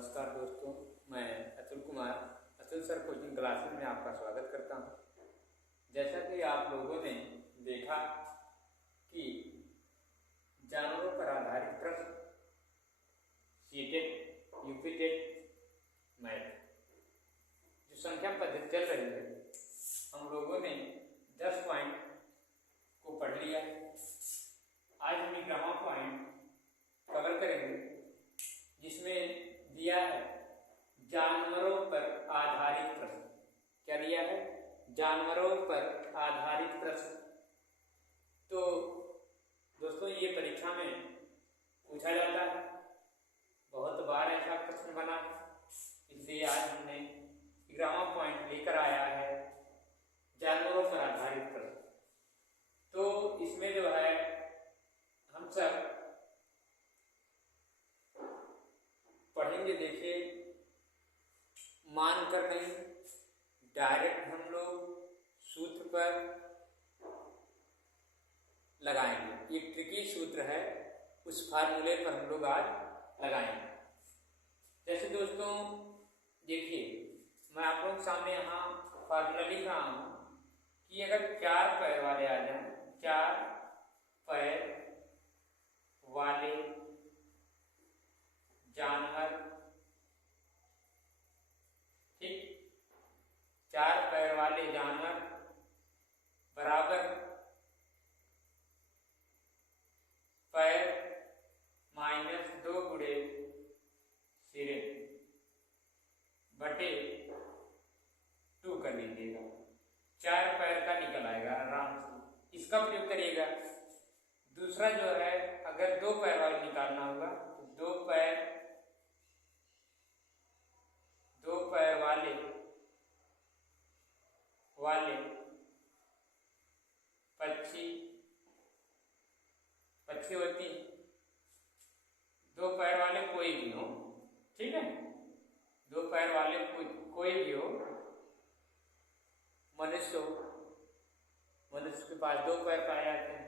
नमस्कार दोस्तों, मैं Atul Kumar Atul sir coaching classes में आपका स्वागत करता हूं। जैसा कि आप लोगों ने देखा कि जानवरों पर आधारित प्रश्न सीटेट, यूपीटेट, मैथ जो संख्या पद्धति चल रही है, हम लोगों ने 10 पॉइंट को पढ़ लिया। आज हम 11वां पॉइंट कवर करेंगे, जिसमें दिया है जानवरों पर आधारित प्रश्न। क्या दिया है? जानवरों पर आधारित प्रश्न। तो दोस्तों, ये परीक्षा में पूछा जाता है, बहुत बार ऐसा प्रश्न बना है, इसलिए आज हमने 11वां पॉइंट लेकर आया है, जानवरों पर आधारित प्रश्न। तो इसमें जो है हम सब पढ़ेंगे। देखिए, मान कर नहीं, डायरेक्ट हम लोग सूत्र पर लगाएंगे। एक ट्रिकी सूत्र है, उस फार्मूले पर हम लोग आज लगाएंगे। जैसे दोस्तों देखिए, मैं आप लोगों के सामने यहाँ फार्मूला लिख रहा हूँ कि अगर 4 पैर वाले आ जाए, 4 पैर वाले जानवर, ठीक, 4 पैर वाले जानवर बराबर पैर माइनस 2 गुणे सिरे बटे 2 कर लीजिएगा। 4 पैर का निकल आएगा आराम से, इसका प्रयोग करिएगा। दूसरा जो है, अगर 2 पैर वाले निकालना होगा तो 2 पैर वाले पक्षी होती, 2 पैर वाले कोई भी हो, ठीक है, 2 पैर वाले कोई भी हो, मनुष्य के पास 2 पैर पाए जाते हैं।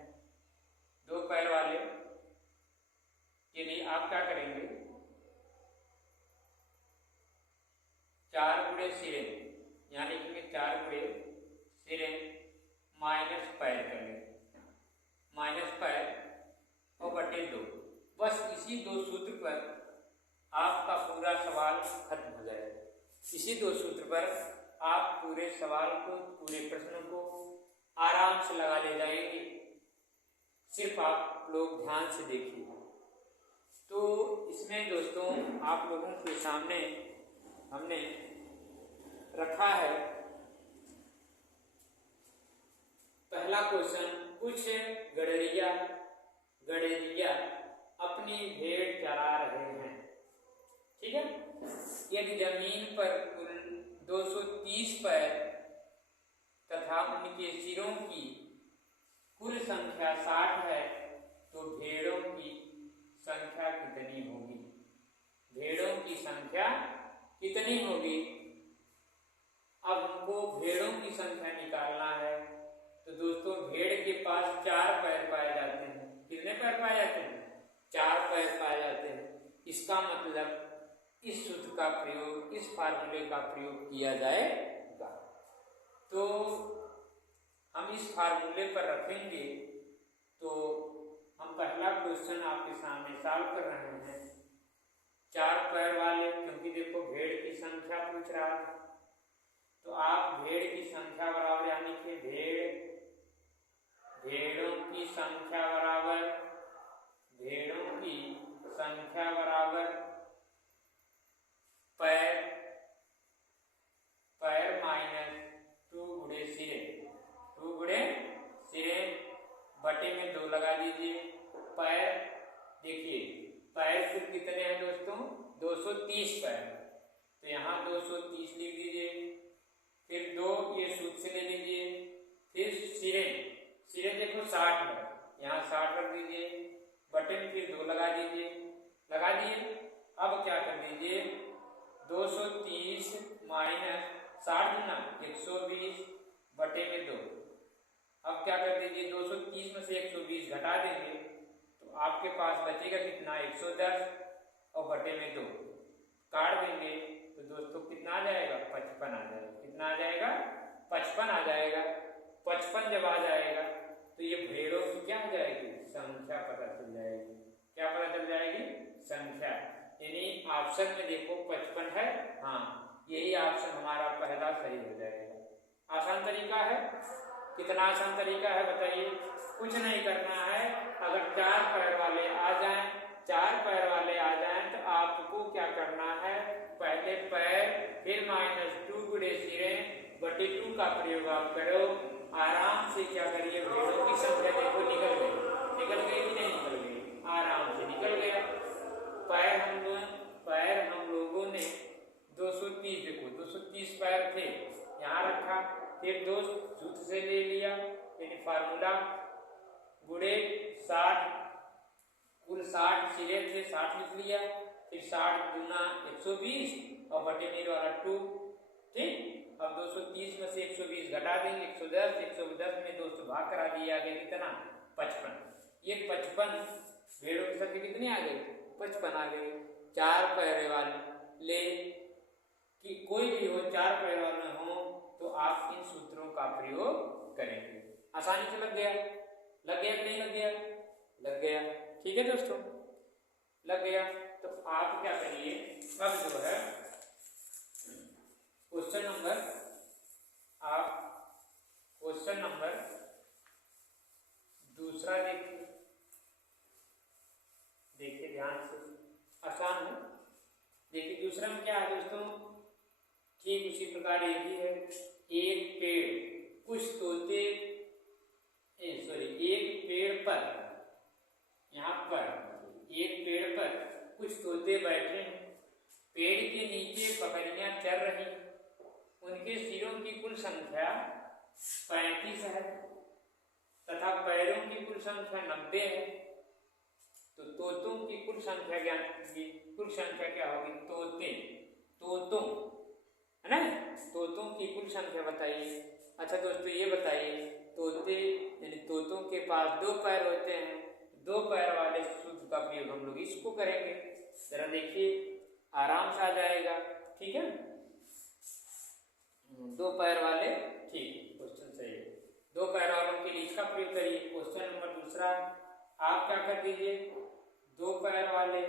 2 पैर वाले के लिए आप क्या करेंगे? 4 गुणे सिरे, यानी कि 4 गुणे सिरे माइनस पैर करेंगे, माइनस पैर और बटे 2। बस इसी 2 सूत्र पर आपका पूरा सवाल खत्म हो जाएगा। इसी 2 सूत्र पर आप पूरे सवाल को, पूरे प्रश्न को आराम से लगा ले जाएंगे। सिर्फ आप लोग ध्यान से देखिए। तो इसमें दोस्तों आप लोगों के सामने हमने रखा है पहला क्वेश्चन। कुछ गड़ेरिया अपनी भेड़ चरा रहे हैं, ठीक है। यदि जमीन पर कुल 230 पैर तथा उनके सिरों की कुल संख्या 60 है, तो भेड़ों की संख्या कितनी होगी? भेड़ों की संख्या कितनी होगी? अब हमको भेड़ों की संख्या निकालना है। तो दोस्तों, भेड़ के पास 4 पैर पाए जाते हैं। कितने पैर पाए जाते हैं? 4 पैर पाए जाते हैं। इसका मतलब इस सूत्र का प्रयोग, इस फार्मूले का प्रयोग किया जाएगा। तो हम इस फार्मूले पर रखेंगे। तो हम पहला क्वेश्चन आपके सामने सॉल्व कर रहे हैं। 4 पैर वाले, क्योंकि देखो भेड़ की संख्या पूछ रहा है, तो आप भेड़ की संख्या बराबर, यानी कि भेड़ों की संख्या बराबर पैर माइनस 2 गुणे सिरे, 2 गुणे सिरे बटे में 2 लगा दीजिए। पैर देखिए, पैर फिर कितने हैं दोस्तों? 230 पैर, तो यहाँ 230 लिख दीजिए। फिर 2 ये सूत्र से ले लीजिए। फिर सिरे देखो 60 है, यहाँ 60 रख दीजिए, बटे में फिर 2 लगा दीजिए। लगा दिए। अब क्या कर दीजिए? 230 माइनस 60 गुना 120 बटे में 2। अब क्या कर दीजिए? 230 में से 120 घटा देंगे तो आपके पास बचेगा कितना? 110 और बटे में 2। काट देंगे तो दोस्तों कितना आ जाएगा, 55 आ जाएगा। कितना आ जाएगा, 55 आ जाएगा। 55 जब आ जाएगा तो ये भेड़ों की क्या हो जाएगी, संख्या पता चल जाएगी। क्या पता चल जाएगी, संख्या। यानी ऑप्शन में देखो 55 है, हाँ यही ऑप्शन हमारा पहला सही हो जाएगा। आसान तरीका है। कितना आसान तरीका है बताइए। कुछ नहीं करना है, अगर 4 पैर वाले आ जाएं, 4 पैर वाले आ जाएं तो आपको क्या करना है, पहले पैर फिर -2 गुणे सिरे बटे 2 का प्रयोग आप करो। आराम से क्या करिए, भेड़ों की संख्या देखो निकल गई कि नहीं निकल गई, आराम से निकल गया। पैर हम लोगों ने 230, देखो 230 पैर थे, यहाँ रखा, फिर 2 सूत्र से ले लिया, यानी फार्मूला गुणे 60, कुल 60 सिरे थे, 60 लिख लिया, फिर 60 गुना 120 और बटे में वाला 2, ठीक। अब 230 में से 120 घटा देंगे, 110, 110 में 200 भाग करा दिया, आगे कितना, 55। ये 55 भेड़ों की संख्या कितनी आ गई, 55 आ गई। 4 पैर वाले कि कोई भी हो, 4 पैर वाले हो तो आप इन सूत्रों का प्रयोग करेंगे। आसानी से लग गया कि नहीं लग गया, लग गया। ठीक है दोस्तों, लग गया। तो आप क्या करिए, अब जो है क्वेश्चन नंबर दूसरा देखिए ध्यान से, आसान है। देखिए दूसरा में क्या है दोस्तों, ठीक उसी प्रकार ये भी है। एक पेड़ कुछ तोते, एक पेड़ पर, यहाँ पर एक पेड़ पर कुछ तोते बैठे हैं, पेड़ के नीचे बकरियां चर रही, उनके सिरों की कुल संख्या 35 है तथा पैरों की कुल संख्या 90 है। तो तोतों की कुल संख्या क्या होगी, तोतों है ना, तोतों की कुल संख्या बताइए। अच्छा दोस्तों ये बताइए, तोते यानी तोतों के पास 2 पैर होते हैं, 2 पैर वाले सूत्र का प्रयोग हम लोग इसको करेंगे। जरा देखिए आराम से आ जाएगा, ठीक है। 2 पैर वाले, ठीक, क्वेश्चन सही है। 2 पैर वालों के लिए इसका प्रयोग करिए। क्वेश्चन नंबर दूसरा आप क्या कर दीजिए, 2 पैर वाले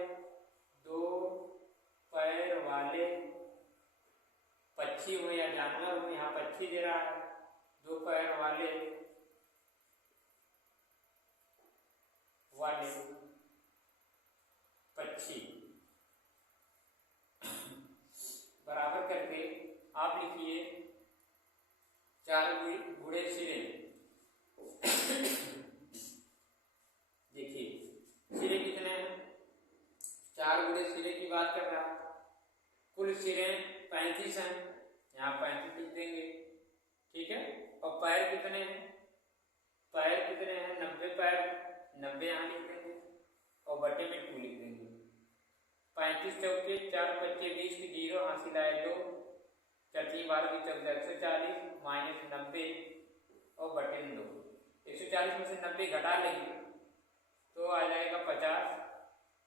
पक्षी हो या जानवर हो, यहाँ पक्षी दे रहा है, 2 पैर वाले पक्षी बराबर करके आप लिखिए 4 गुणे सिरे। देखिए सिरे कितने हैं, 4 गुणे सिरे की बात कर रहा है, कुल सिरे 35 हैं, यहाँ 35 लिख देंगे, ठीक है। और पैर कितने हैं, 90 पैर, 90 यहाँ लिख देंगे और बटे में 2 लिख देंगे। 35 चौके 4 25 20 की 0 हासिल आए 2, 4 12 की 14 140 माइनस 90 और बटे 2। 140 में से 90 घटा लेंगे तो आ जाएगा 50।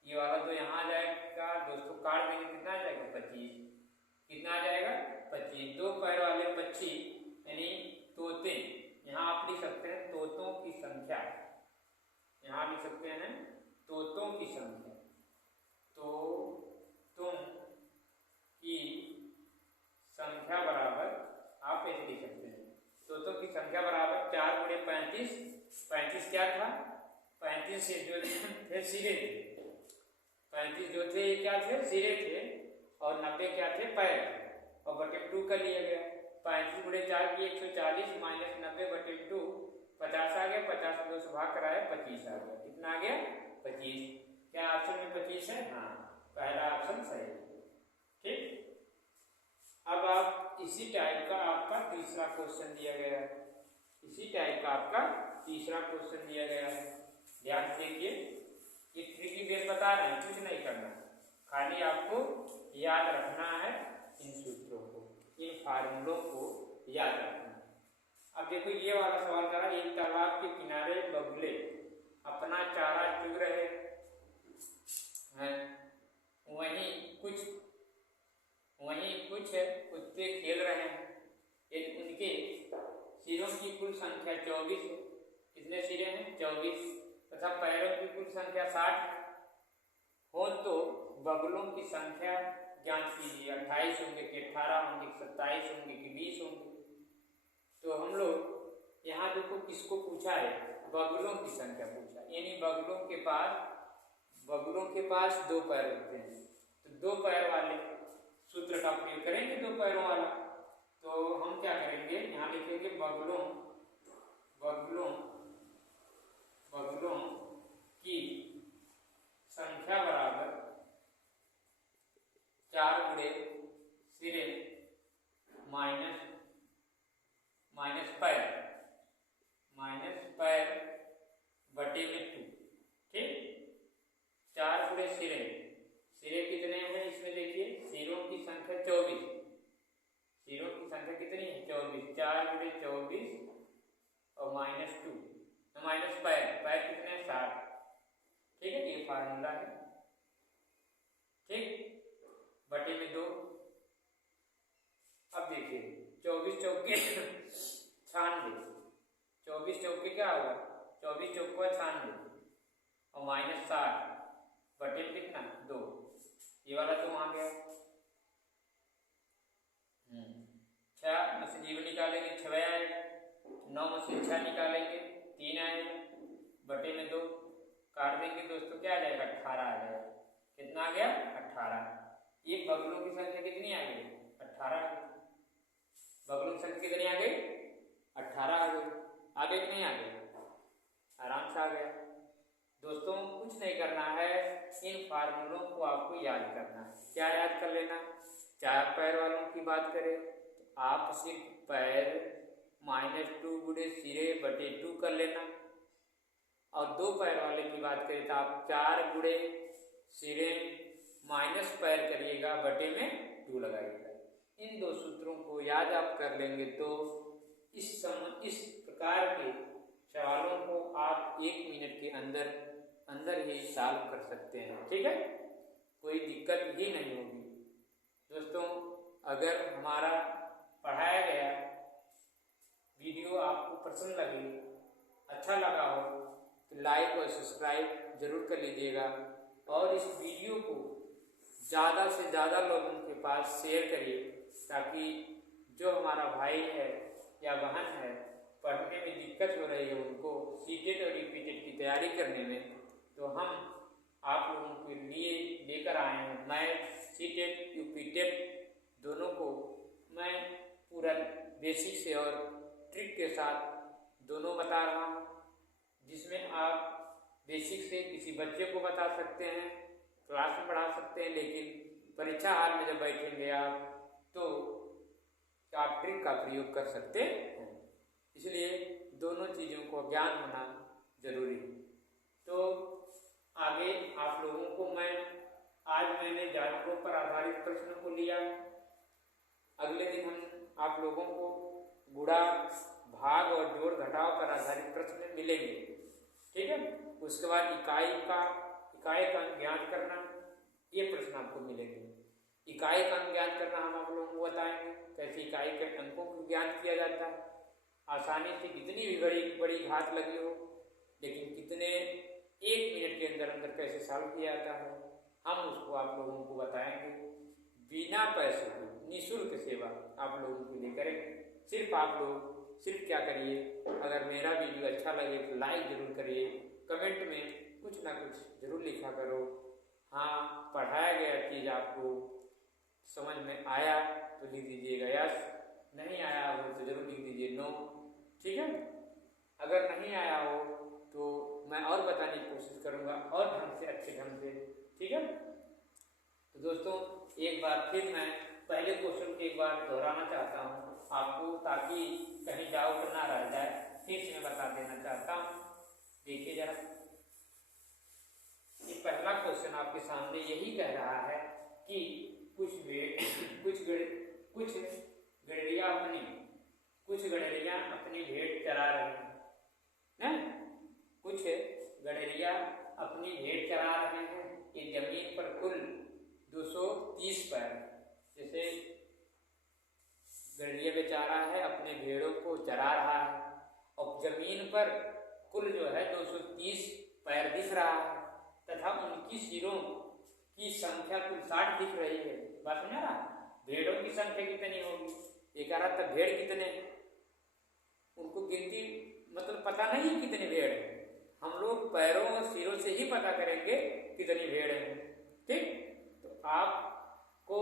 ये वाला तो यहाँ आ जाएगा दोस्तों, काट देंगे कितना आ जाएगा, 25। कितना आ जाएगा, 25। 2 पैर वाले पक्षी यानी तोते, यहाँ आप लिख सकते हैं तोतों की संख्या, यहाँ लिख सकते हैं तोतों की संख्या, तोतों की संख्या बराबर, आप ऐसे लिख सकते हैं तोतों की संख्या बराबर 4 गुणे 35। 35 क्या था, 35 से जो थे सिरे थे, 35 जो थे क्या थे, सिरे थे, और 90 क्या थे, पैर, और बटे 2 कर लिया गया। 35 गुणे 4 की 140 माइनस 90 बटे 2, 50 आ गया, 50 में 2 से भाग कराया 25 आ गया। कितना आ गया, 25। क्या ऑप्शन में 25 है, हाँ पहला ऑप्शन सही है, ठीक। अब आप इसी टाइप का आपका तीसरा क्वेश्चन दिया गया है, इसी टाइप का आपका तीसरा क्वेश्चन दिया गया है। ध्यान देखिए, ये ट्रिकी बेस बता रहे हैं, कुछ नहीं करना, खाली आपको याद रखना है इन सूत्रों को, इन फार्मूलों को याद रखना है। अब देखो ये वाला सवाल करा, एक तालाब के किनारे बगुले अपना चारा चुग रहे हैं, वहीं कुछ 24 है। कितने सिरे हैं? 24 तथा पैरों की कुल संख्या 60 हो तो बगलों की संख्या ज्ञात कीजिए। 28 होंगे कि 18 होंगे, 27 होंगे कि 20 होंगे। तो हम लोग यहाँ देखो किसको पूछा है? बगलों की संख्या पूछा, यानी बगलों के पास 2 पैर होते हैं, तो 2 पैर वाले सूत्र का प्रयोग करेंगे, 2 पैरों वाला। तो हम क्या करेंगे, यहाँ लिखेंगे बगलों की संख्या बराबर 4 गुणे सिरे माइनस पैर बटे में 2। ठीक, 4 गुणे सिरे कितने हैं इसमें देखिए, सिरों की संख्या 24, सिरों की संख्या कितनी है? 24। 4 गुणे 24 और -2 माइनस पैर कितने हैं? 60। ठीक है, ये फार्मूला है। ठीक, बटे में 2। अब देखिए 24 चौके 96, 24 चौके क्या होगा? 24 चौके 96 और -60 बटे में कितना? 2। ये वाला तो वहां गया। 6 में से 0 निकालेंगे 6 आएगा, 9 में से 6 निकालेंगे 3 आएगा, बटे में 2 काट देंगे दोस्तों, क्या आ जाएगा? 18 आ जाएगा। कितना आ गया? 18। ये बगलों की संख्या कितनी आ गई? 18। बगलों की संख्या कितनी आ गई? 18 आ गई। आ गई कि नहीं आ गई? आराम से आ गया। दोस्तों कुछ नहीं करना है, इन फार्मूलों को आपको याद करना है। क्या याद कर लेना? 4 पैर वालों की बात करें तो आप सिर्फ पैर -2 गुणे सिरे बटे 2 कर लेना, और 2 पैर वाले की बात करें तो आप 4 गुणे सिरे माइनस पैर करिएगा, बटे में 2 लगाइएगा। इन 2 सूत्रों को याद आप कर लेंगे तो इस प्रकार के सवालों को आप 1 मिनट के अंदर ही सॉल्व कर सकते हैं। ठीक है, कोई दिक्कत ही नहीं होगी। दोस्तों अगर हमारा पढ़ाया गया वीडियो आपको पसंद लगे, अच्छा लगा हो तो लाइक और सब्सक्राइब जरूर कर लीजिएगा, और इस वीडियो को ज़्यादा से ज़्यादा लोगों के पास शेयर करिए, ताकि जो हमारा भाई है या बहन है पढ़ने में दिक्कत हो रही है उनको सीटेट और यूपीटेट की तैयारी करने में, तो हम आप लोगों के लिए लेकर आए हैं। मैं सीटेट यूपीटेट दोनों को मैं पूरा बेसिक से और ट्रिक के साथ दोनों बता रहा हूँ, जिसमें आप बेसिक से किसी बच्चे को बता सकते हैं, क्लास में पढ़ा सकते हैं, लेकिन परीक्षा हाल में जब बैठेंगे आप तो आप ट्रिक का प्रयोग कर सकते हैं। इसलिए दोनों चीज़ों को ज्ञान होना जरूरी है। तो आगे आप लोगों को मैंने जानवरों पर आधारित प्रश्न को लिया। अगले दिन हम आप लोगों को गुणा, भाग और जोड़ घटाव पर आधारित प्रश्न मिलेंगे। ठीक है, उसके बाद इकाई का ज्ञात करना, ये प्रश्न आपको मिलेंगे। इकाई का ज्ञात करना हम आप लोगों को बताएंगे, कैसे इकाई के अंकों को ज्ञात किया जाता है, आसानी से कितनी भी बड़ी घात लगी हो, लेकिन कितने 1 मिनट के अंदर कैसे सॉल्व किया जाता है, हम उसको आप लोगों को बताएंगे। बिना पैसे के निःशुल्क सेवा आप लोगों के लिए करेंगे। आप लोग क्या करिए, अगर मेरा वीडियो अच्छा लगे तो लाइक जरूर करिए, कमेंट में कुछ ना कुछ जरूर लिखा करो। हाँ, पढ़ाया गया चीज़ आपको समझ में आया तो लिख दीजिएगा यस, नहीं आया हो तो जरूर लिख दीजिए नो। ठीक है, अगर नहीं आया हो तो मैं और बताने की कोशिश करूँगा और ढंग से, अच्छे ढंग से। ठीक है, तो दोस्तों एक बार फिर मैं पहले क्वेश्चन को एक बार दोहराना चाहता हूँ आपको, ताकि कहीं डाउट ना रह जाए, फिर से मैं बता देना चाहता हूँ। देखिए जरा, ये पहला क्वेश्चन आपके सामने यही कह रहा है कि कुछ गड़ेरियां अपनी भेड़ चरा रही हैं, कुछ गड़ेरिया अपनी भेड़ चरा रहे हैं। ये जमीन पर कुल 230 पैर, जैसे गड़ेरिया बेचारा है अपने भेड़ों को चरा रहा है, और जमीन पर कुल जो है 230 पैर दिख रहा है तथा उनकी सिरों की संख्या कुल 60 दिख रही है। बात समझ रहा? भेड़ों की संख्या कितनी होगी? ये कह रहा था भेड़ कितने, उनको गिनती मतलब पता नहीं कितने भेड़ है, हम लोग पैरों और सिरों से ही पता करेंगे कितनी भेड़ है। ठीक, तो आपको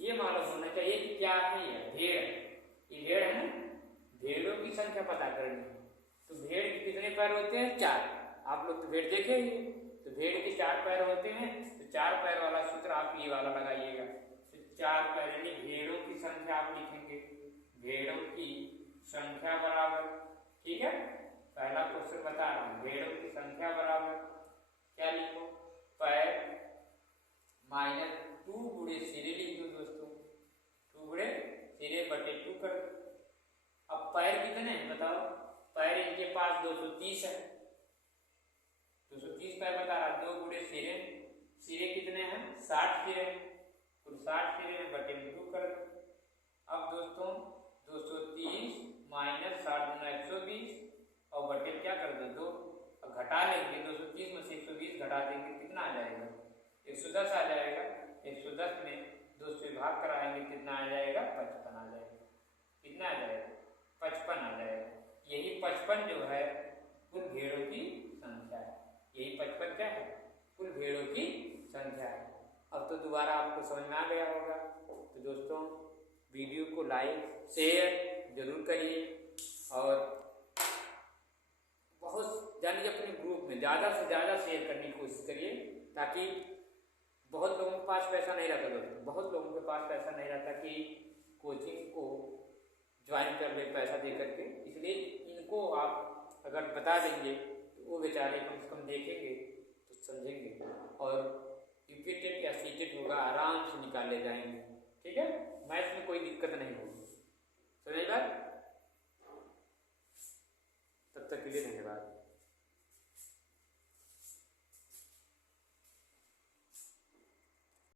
ये मालूम होना चाहिए कि क्या है ये भेड़, ये भेड़ है ना, भेड़ों की संख्या पता करनी है। तो भेड़ के कितने पैर होते हैं? 4। आप लोग तो भेड़ देखे ही, तो भेड़ के 4 पैर होते हैं, तो 4 पैर वाला सूत्र आप ये वाला लगाइएगा। तो 4 पैर यानी भेड़ों की संख्या आप लिखेंगे, भेड़ों की संख्या बराबर, ठीक है, पहला क्वेश्चन बता रहा हूं, भेड़ों की संख्या बराबर क्या लिखो? पैर माइनस 2 गुणे सिरे लिख दो दोस्तों, 2 गुणे सिरे बटे 2 कर दो। अब पैर कितने हैं बताओ? पैर इनके पास 230 है, 230 पैर बता रहा, 2 गुणे सिरे, सिरे कितने हैं? 60 सिरे, कुल 60 सिरे हैं, बटे में 2 कर दो। अब दोस्तों 230 माइनस 60 गुना 120 और बटे क्या कर दो 2, अब घटा लेंगे 230 में से 120 घटा देंगे, कितना आ जाएगा? 110 आ जाएगा। 110 में 2 से भाग कराएंगे, कितना आ जाएगा? 55 आ जाएगा। कितना आ जाएगा? 55 आ जाएगा। यही 55 जो है कुल भेड़ों की संख्या है। यही 55 क्या है? कुल भेड़ों की संख्या है। अब तो दोबारा आपको समझ में आ गया होगा। तो दोस्तों वीडियो को लाइक शेयर जरूर करिए और बहुत यानी अपने ग्रुप में ज़्यादा से ज़्यादा शेयर करने की कोशिश करिए, ताकि बहुत लोगों के पास पैसा नहीं रहता दोस्तों, बहुत लोगों के पास पैसा नहीं रहता कि कोचिंग को ज्वाइन कर ले पैसा दे करके, इसलिए इनको आप अगर बता देंगे तो वो बेचारे कम से कम देखेंगे तो समझेंगे और यूपीटेट या सीटेट होगा आराम से निकाले जाएंगे। ठीक है, मैथ्स में कोई दिक्कत नहीं होगी। समझ बात? तब तक के लिए धन्यवाद।